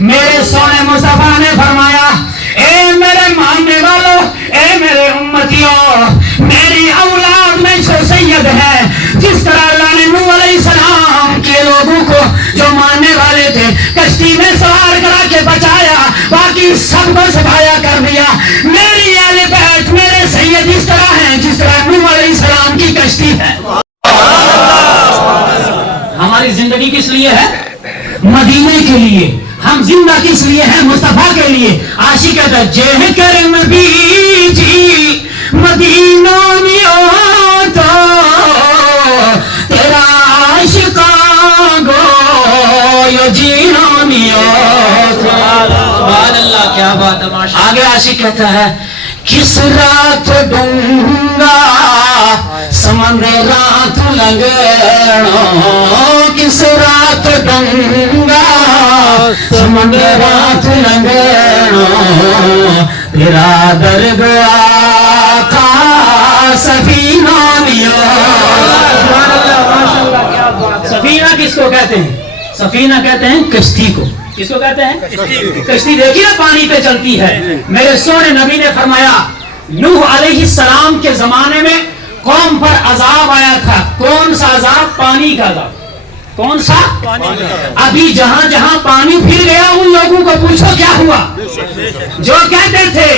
میرے سونے مصطفیٰ نے فرمایا اے میرے ماننے والوں، اے میرے امتیوں، میری اولاد میں سے سید ہے۔ جس طرح اللہ نے نوح علیہ السلام کے لوگوں کو جو ماننے والے تھے کشتی میں سوار کرا کے بچایا، باقی سب کو سفایا کر دیا، میری اہل بیت میرے سید اس طرح ہیں جس طرح نوح علیہ السلام کی کشتی ہے۔ ہماری زندگی کس لیے ہے؟ مدینے کے لیے۔ ہم زندہ کس لیے ہیں؟ مصطفیٰ کے لیے۔ عاشق کہتا ہے جہ کرم بیجی مدینوں میں تو تیرا عاشقاں گو یو جینوں میں سبحان اللہ، کیا بات ہے ماشاءاللہ۔ آگے عاشق کہتا ہے کس رات ڈونگا سمندرات لنگڑو، کس رات ڈونگا سمندرات لنگڑو، تیرا درگاہ کا سفینہ میو۔ سفینہ کس کو کہتے ہیں؟ سفینہ کہتے ہیں کشتی کو۔ کس کو کہتے ہیں؟ کشتی دیکھیے نا پانی پہ چلتی ہے۔ میرے سونے نبی نے فرمایا نوح علیہ السلام کے زمانے میں قوم پر عذاب آیا تھا۔ کون سا عذاب؟ پانی کا عذاب۔ کون سا؟ ابھی جہاں جہاں پانی پھر گیا ان لوگوں کو پوچھو کیا ہوا؟ جو کہتے تھے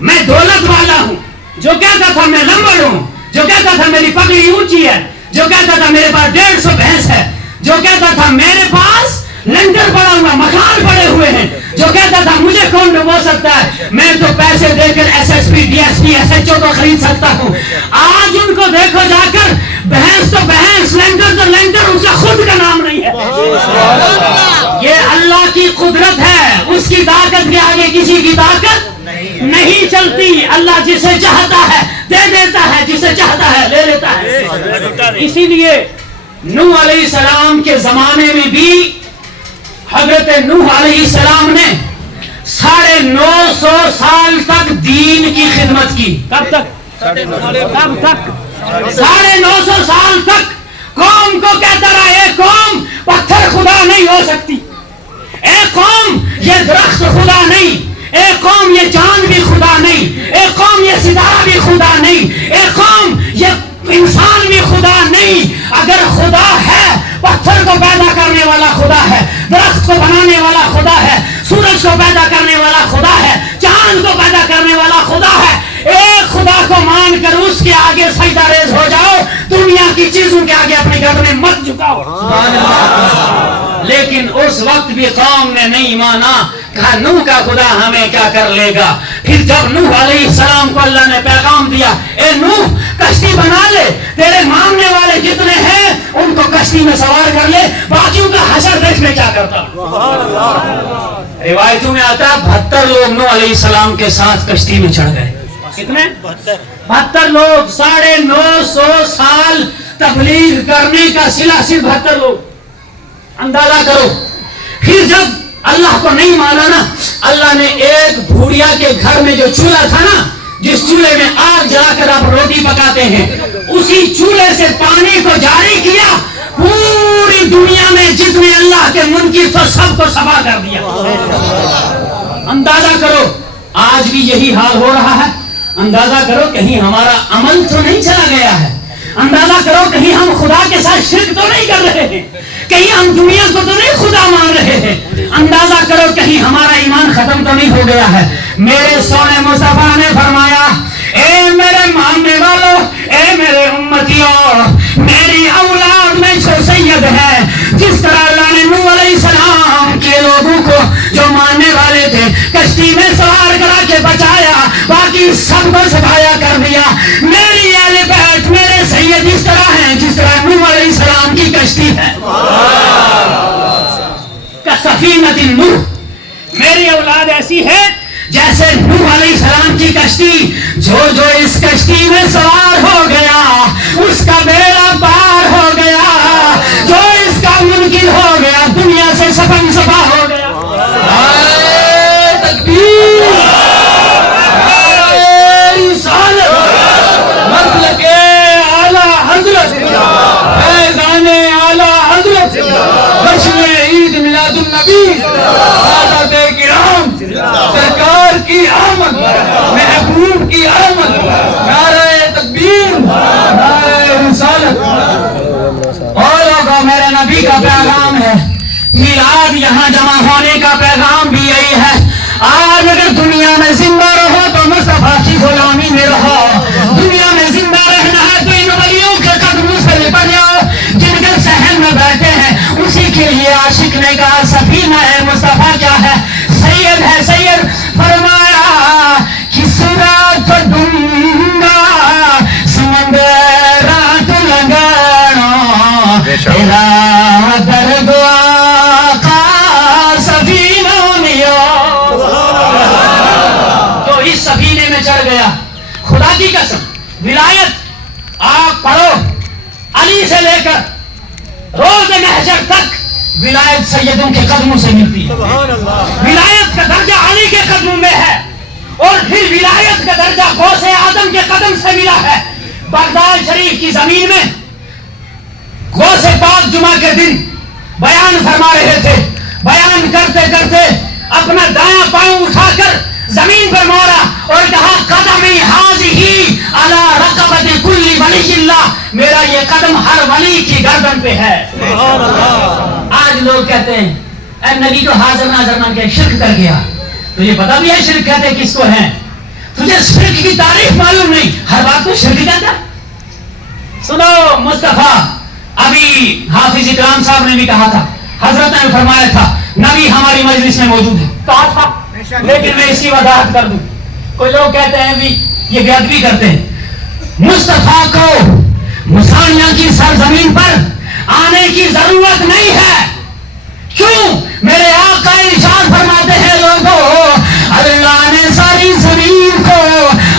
میں دولت والا ہوں، جو کہتا تھا میں لمبڑ ہوں، جو کہتا تھا میری پگڑی اونچی ہے، جو کہتا تھا میرے پاس 150 بھینس ہے، جو کہتا تھا میرے پاس لنگر پڑا ہوا، مکان پڑے ہوئے ہیں، جو کہتا تھا مجھے کون ڈبو سکتا ہے، میں تو پیسے دے کر S S P D S P S H O کو خرید سکتا ہوں۔ آج ان کو دیکھو جا کر، بھینس تو بھینس، لنگر تو لنگر، اس کا خود کا نام نہیں ہے۔ یہ اللہ کی قدرت ہے، اس کی طاقت کے آگے کسی کی طاقت نہیں چلتی۔ اللہ جسے چاہتا ہے دے دیتا ہے، جسے چاہتا ہے لے لیتا ہے۔ اسی لیے نوح علیہ السلام کے زمانے میں بھی حضرت نوح علیہ السلام نے 950 سال تک دین کی خدمت کی۔ کب تک؟ کب تک؟ 950 سال تک قوم کو کہتا رہا اے قوم پتھر خدا نہیں ہو سکتی، اے قوم یہ درخت خدا نہیں، اے قوم یہ چاند بھی خدا نہیں، اے قوم یہ ستارہ بھی خدا نہیں، اے قوم یہ انسان بھی خدا نہیں۔ اگر خدا ہے پتھر کو پیدا کرنے والا خدا ہے، درخت کو بنانے والا خدا ہے، سورج کو پیدا کرنے والا خدا ہے، چاند کو پیدا کرنے والا خدا ہے، ایک خدا کو مان کر اس کے آگے سجدہ ریز ہو جاؤ، دنیا کی چیزوں کے آگے اپنی گردنیں مت جھکاؤ۔ لیکن اس وقت بھی قوم نے نہیں مانا، کہا نوح کا خدا ہمیں کیا کر لے گا۔ پھر جب نوح علیہ السلام کو اللہ نے پیغام دیا اے نوح کشتی بنا لے، تیرے ماننے والے جتنے ہیں ان کو کشتی میں سوار کر لے، باقیوں کا حشر دیکھ میں کیا کرتا۔ روایتوں میں آتا ہے 72 لوگ نوح علیہ السلام کے ساتھ کشتی میں چڑھ گئے۔ کتنے؟ 72 لوگ۔ 950 سال تبلیغ کرنے کا سلا صرف 72 لوگ۔ اندازہ کرو۔ پھر جب اللہ کو نہیں مانا نا، اللہ نے ایک بھوڑیا کے گھر میں جو چولہا تھا نا، جس چولہے میں آگ جلا کر آپ روٹی پکاتے ہیں، اسی چولہے سے پانی کو جاری کیا، پوری دنیا میں جتنے اللہ کے منکر تھے سب کو صفا کر دیا۔ اندازہ کرو آج بھی یہی حال ہو رہا ہے۔ اندازہ کرو کہیں ہمارا عمل تو نہیں چلا گیا ہے، اندازہ کرو کہیں ہم خدا کے ساتھ شرک تو نہیں کر رہے ہیں، کہیں ہم دنیا کو تو نہیں خدا مان رہے ہیں، اندازہ کرو کہیں ہمارا ایمان ختم تو نہیں ہو گیا ہے۔ میرے سونے مصطفیٰ نے فرمایا اے میرے ماننے والوں، اے میرے امتیوں، میری اولاد میں سے سید ہے۔ جس طرح اللہ نے نوح علیہ السلام کے لوگوں کو جو ماننے والے تھے کشتی میں سوار کرا کے بچایا، باقی سب کو سفایا کر دیا، میری اہل بیت میرے سید اس طرح ہیں جس طرح نوح علیہ السلام کی کشتی ہے۔ کسفینۃ نوح، میری اولاد ایسی ہے جیسے نوح علیہ السلام کی کشتی، جو جو اس کشتی میں سوار ہو گیا اس کا بیڑا پار ہو گیا، جو اس کا منکر ہو گیا دنیا سے سفن سفا ہو گیا۔ تکبیر، مسلک اعلیٰ حضرت، فیضان اعلیٰ حضرت، جشن عید میلاد النبی، تیرا درگو آقا سفینہ نیا، جو اس سفینے میں چڑھ گیا، خدا کی قسم ولایت آپ پڑھو علی سے لے کر روز محشر تک ولایت سیدوں کے قدموں سے ملتی ہے. ولایت کا درجہ علی کے قدموں میں ہے، اور پھر ولایت کا درجہ غوث اعظم کے قدم سے ملا ہے. بغداد شریف کی زمین میں غوث پاک جمعہ کے دن بیان فرما رہے تھے. بیان کرتے کرتے اپنا دایاں پاؤں اٹھا کر زمین پر مارا اور کہا قدمی حاضی علی رقبت کل ولی اللہ، میرا یہ قدم ہر ولی کی گردن پہ ہے. آج لوگ کہتے ہیں اے نبی تو حاضر ناظر مان کے شرک کر گیا. تجھے پتا بھی ہے شرک کہتے کس کو ہیں؟ تجھے شرک کی تعریف معلوم نہیں، ہر بات کو شرک کہتا. سنو مصطفیٰ، ابھی حافظ اکرام صاحب نے بھی کہا تھا، حضرت نے فرمایا تھا نبی ہماری مجلس میں موجود ہے، کہا تھا. لیکن میں اس کی وضاحت کر دوں. کوئی لوگ کہتے ہیں بھی یہ بے ادبی کرتے ہیں. مصطفیٰ کو مسانیہ کی سرزمین پر آنے کی ضرورت نہیں ہے. کیوں؟ میرے آقا ارشاد فرماتے ہیں لوگوں، اللہ نے ساری زمین کو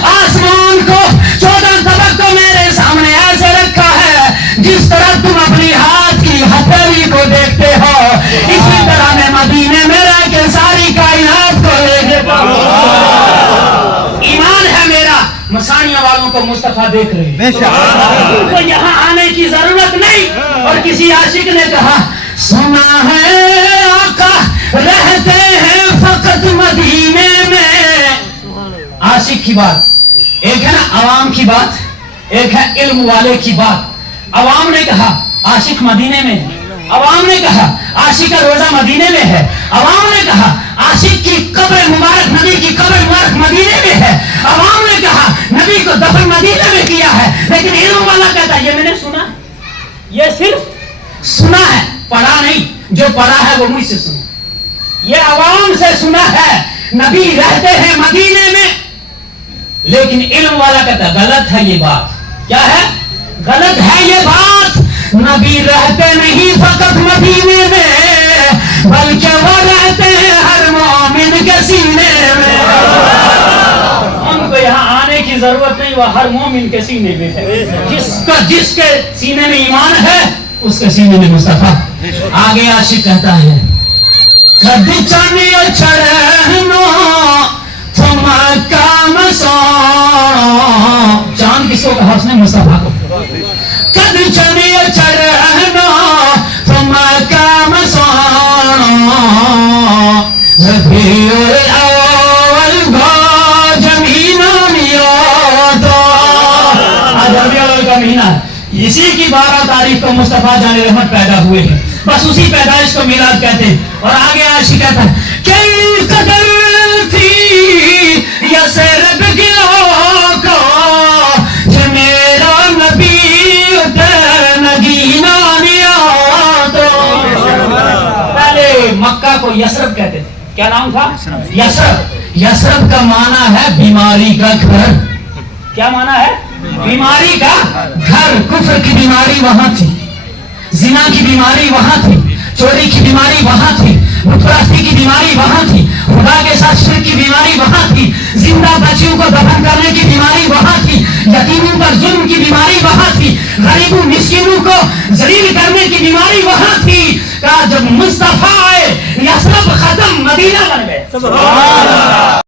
آسمان کو 14 طبق کو میرے سامنے ایسے رکھا ہے جس طرح تم اپنی ہاتھ کی ہتھیلی کو دیکھتے ہو، اسی طرح میں مدینے میں رہ کے ساری کائنات کو لے دیتا ہوں. ایمان ہے میرا، مسانیہ والوں کو مصطفیٰ دیکھ رہے ہیں، تو یہاں آنے کی ضرورت نہیں. اور کسی عاشق نے کہا سنا ہے آقا رہتے ہیں فقط مدینے میں. عاشق کی بات ایک ہے نا، عوام کی بات ایک ہے، علم والے کی بات. عوام نے کہا عاشق مدینے میں ہے، عوام نے کہا عاشق کا روزہ مدینے میں ہے، عوام نے کہا عاشق کی قبر مبارک، نبی کی قبر مبارک مدینے میں ہے، عوام نے کہا نبی کو دفن مدینے میں کیا ہے. لیکن علم والا کہتا ہے یہ میں نے سنا، یہ صرف سنا ہے، پڑھا نہیں. جو پڑھا ہے وہ مجھ سے سنا، یہ عوام سے سنا ہے نبی رہتے ہیں مدینے میں. لیکن علم والا کہتا ہے غلط ہے یہ بات. کیا ہے؟ غلط ہے یہ بات. نبی رہتے نہیں فقط مدینے میں، بلکہ وہ رہتے ہیں ہر مومن کے سینے میں. ہم کو یہاں آنے کی ضرورت نہیں، وہ ہر مومن کے سینے میں ہے. جس کے سینے میں ایمان ہے اس کے سینے میں مصطفیٰ. آگے عاشق کہتا ہے کد چنی چڑھنو تم کام سو. چاند کس کو کہا اس نے؟ مصطفیٰ کو. کد چنی چڑھنو تم کام سو، ربیع الاول گو زمینوں یاد. آج ربیع الاول کا مہینہ ہے، اسی کی 12 تاریخ کو مصطفیٰ جان رحمت پیدا ہوئے ہیں، بس اسی پیدائش کو میلاد کہتے ہیں. اور آگے عاشق کہتا ہے کئی قدر تھی یثرب گلوں کو جو میرا نبی نگینا نیا. تو پہلے مکہ کو یثرب کہتے تھے. کیا نام تھا؟ یثرب. یثرب کا معنی ہے بیماری کا گھر. کیا معنی ہے؟ بیماری کا گھر. کفر کی بیماری وہاں تھی، زنا کی بیماری وہاں تھی، چوری کی بیماری وہاں تھی، بت پرستی کی بیماری وہاں تھی، خدا کے ساتھ شرک کی بیماری وہاں تھی، زندہ بچیوں کو دفن کرنے کی بیماری وہاں تھی، یتیموں پر ظلم کی بیماری وہاں تھی، غریبوں مسکینوں کو ذلیل کرنے کی بیماری وہاں تھی. کہا جب مصطفیٰ آئے یثرب ختم، مدینہ بن گئے.